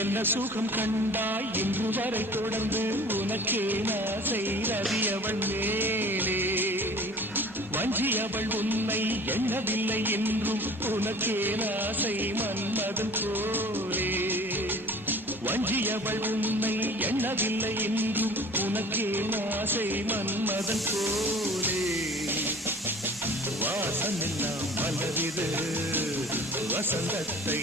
என்ன சுகம் கண்டாய் இன்று வரை தொடர்ந்து உனக்கே ஆசை ரவி அவள் மேலே வஞ்சி அவள் உன்னை எண்ணவில்லை என்றும் உனக்கே ஆசை மன்மதன் போலே வஞ்சி அவள் உன்னை எண்ணவில்லை என்றும் உனக்கே ஆசை மன்மதன் போலே வாசம் எல்லாம் மலரிது வசந்தத்தை